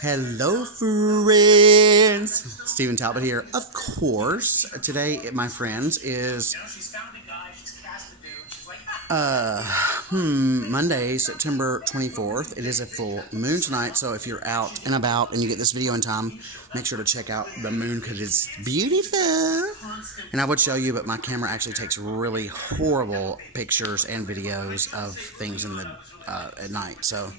Hello, friends. Stephen Talbot here. Of course, today, my friends, is Monday, September 24th. It is a full moon tonight, so if you're out and about and you get this video in time, make sure to check out the moon because it's beautiful. And I would show you, but my camera actually takes really horrible pictures and videos of things in the at night. So,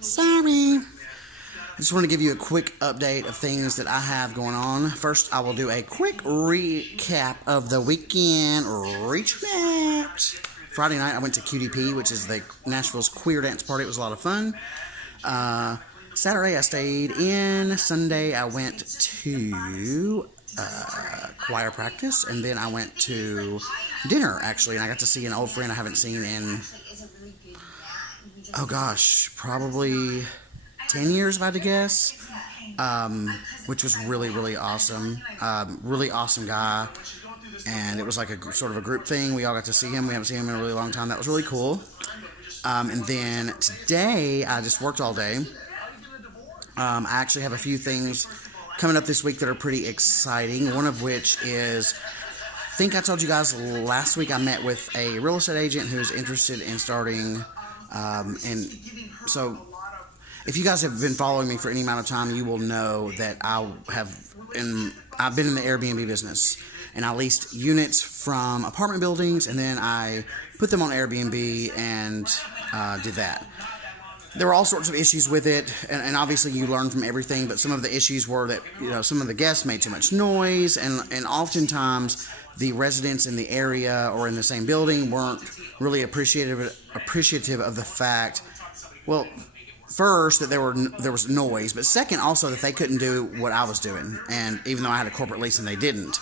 sorry. I just want to give you a quick update of things that I have going on. First, I will do a quick recap of the weekend recap. Friday night, I went to QDP, which is the Nashville's queer dance party. It was a lot of fun. Saturday, I stayed in. Sunday, I went to choir practice, and then I went to dinner, actually, and I got to see an old friend I haven't seen in, oh gosh, probably 10 years, if I had to guess, which was really, really awesome. Really awesome guy, and it was like a sort of a group thing. We all got to see him. We haven't seen him in a really long time. That was really cool. And then today, I just worked all day. I actually have a few things coming up this week that are pretty exciting, one of which is, I think I told you guys last week, I met with a real estate agent who's interested in starting, and so if you guys have been following me for any amount of time, you will know that I've been in the Airbnb business, and I leased units from apartment buildings, and then I put them on Airbnb and did that. There were all sorts of issues with it, and obviously you learn from everything, but some of the issues were that, some of the guests made too much noise, and oftentimes the residents in the area or in the same building weren't really appreciative of the fact, well, first, that there was noise, but second, also that they couldn't do what I was doing, and even though I had a corporate lease and they didn't.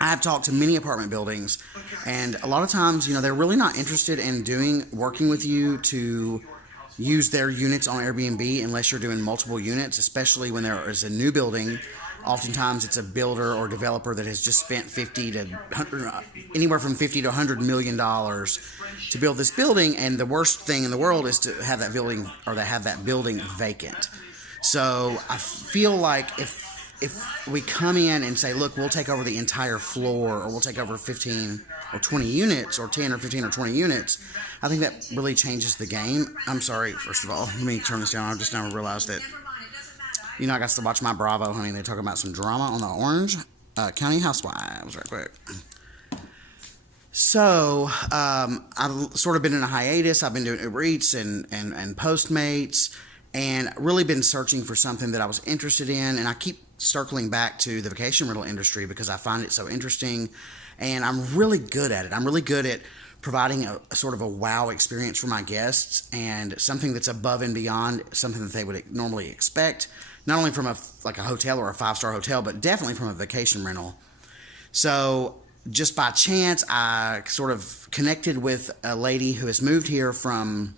I have talked to many apartment buildings, and a lot of times, they're really not interested in working with you to use their units on Airbnb unless you're doing multiple units, especially when there is a new building. Oftentimes, it's a builder or developer that has just spent anywhere from $50 to $100 million to build this building, and the worst thing in the world is to have that building vacant. So I feel like if we come in and say, look, we'll take over the entire floor, or we'll take over 15 or 20 units, or 10 or 15 or 20 units, I think that really changes the game. I'm sorry, first of all, let me turn this down. I just now realized that, I got to watch my Bravo, honey. They talk about some drama on the Orange County Housewives right quick. So, I've sort of been in a hiatus. I've been doing Uber Eats and Postmates, and really been searching for something that I was interested in, and I keep circling back to the vacation rental industry because I find it so interesting, and I'm really good at it. I'm really good at providing a sort of a wow experience for my guests, and something that's above and beyond something that they would normally expect, not only from a hotel or a 5-star hotel, but definitely from a vacation rental. So just by chance, I sort of connected with a lady who has moved here from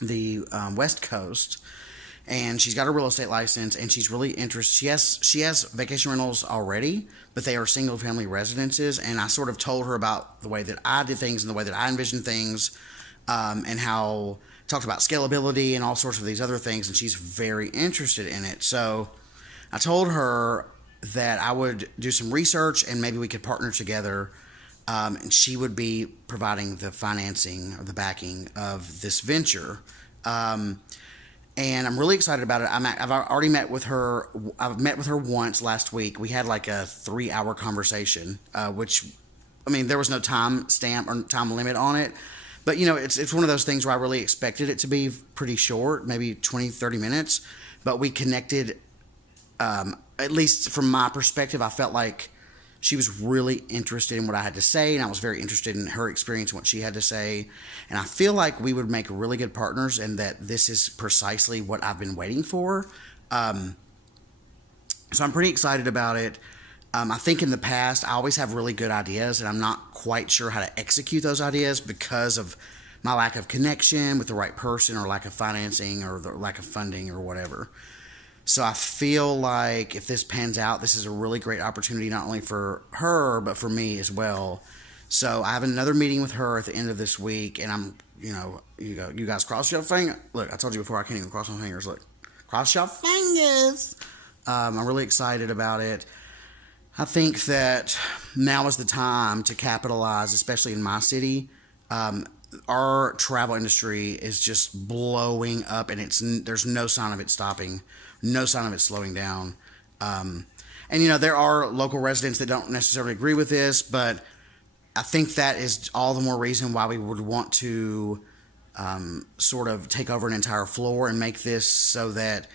the West Coast, and she's got a real estate license, and she's really interested. She has vacation rentals already, but they are single family residences, and I sort of told her about the way that I did things and the way that I envisioned things, and how talked about scalability and all sorts of these other things, and she's very interested in it. So I told her that I would do some research and maybe we could partner together, and she would be providing the financing or the backing of this venture. And I'm really excited about it. I've already met with her. I've met with her once last week. We had like a 3-hour conversation, which, there was no time stamp or time limit on it. But, it's one of those things where I really expected it to be pretty short, maybe 20, 30 minutes. But we connected, at least from my perspective, I felt like she was really interested in what I had to say, and I was very interested in her experience and what she had to say. And I feel like we would make really good partners, and that this is precisely what I've been waiting for. So I'm pretty excited about it. I think in the past, I always have really good ideas, and I'm not quite sure how to execute those ideas because of my lack of connection with the right person, or lack of financing, or the lack of funding, or whatever. So I feel like if this pans out, this is a really great opportunity, not only for her, but for me as well. So I have another meeting with her at the end of this week, and I'm you guys cross your finger. Look, I told you before, I can't even cross my fingers. Look, cross your fingers. I'm really excited about it. I think that now is the time to capitalize, especially in my city. Our travel industry is just blowing up, and there's no sign of it stopping, no sign of it slowing down. And there are local residents that don't necessarily agree with this, but I think that is all the more reason why we would want to sort of take over an entire floor and make this so that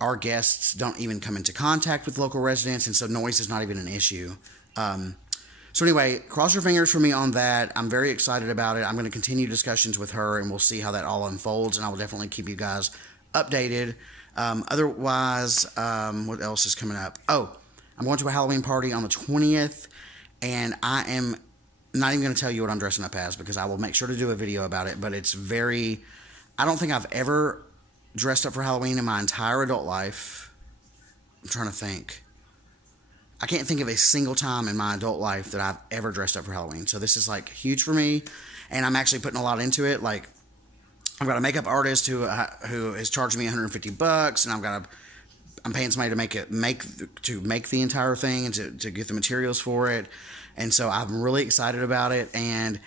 our guests don't even come into contact with local residents, and so noise is not even an issue. So anyway, cross your fingers for me on that. I'm very excited about it. I'm going to continue discussions with her, and we'll see how that all unfolds, and I will definitely keep you guys updated. Otherwise, what else is coming up? Oh, I'm going to a Halloween party on the 20th, and I am not even going to tell you what I'm dressing up as because I will make sure to do a video about it, but I don't think I've ever dressed up for Halloween in my entire adult life. I'm trying to think. I can't think of a single time in my adult life that I've ever dressed up for Halloween. So this is like huge for me, and I'm actually putting a lot into it. Like, I've got a makeup artist who is charging me $150, and I'm paying somebody to make the entire thing and to get the materials for it. And so I'm really excited about it. And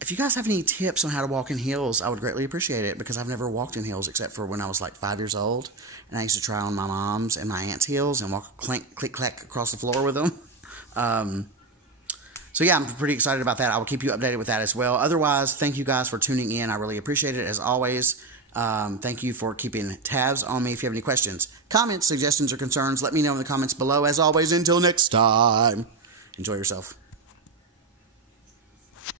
if you guys have any tips on how to walk in heels, I would greatly appreciate it because I've never walked in heels except for when I was like 5 years old, and I used to try on my mom's and my aunt's heels and walk clink, click, clack across the floor with them. So yeah, I'm pretty excited about that. I will keep you updated with that as well. Otherwise, thank you guys for tuning in. I really appreciate it as always. Thank you for keeping tabs on me. If you have any questions, comments, suggestions, or concerns, let me know in the comments below. As always, until next time, enjoy yourself.